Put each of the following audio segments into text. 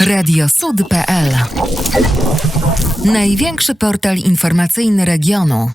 Radiosud.pl Największy portal informacyjny regionu.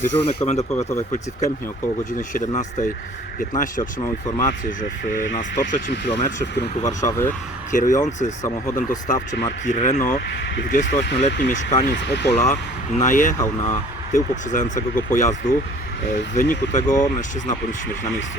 Dyżurny Komendant Powiatowej Policji w Kępnie około godziny 17.15 otrzymał informację, że w, na 103 km w kierunku Warszawy kierujący samochodem dostawczym marki Renault 28-letni mieszkaniec Opola najechał na tył poprzedzającego go pojazdu. E, W wyniku tego mężczyzna poniósł śmierć na miejscu.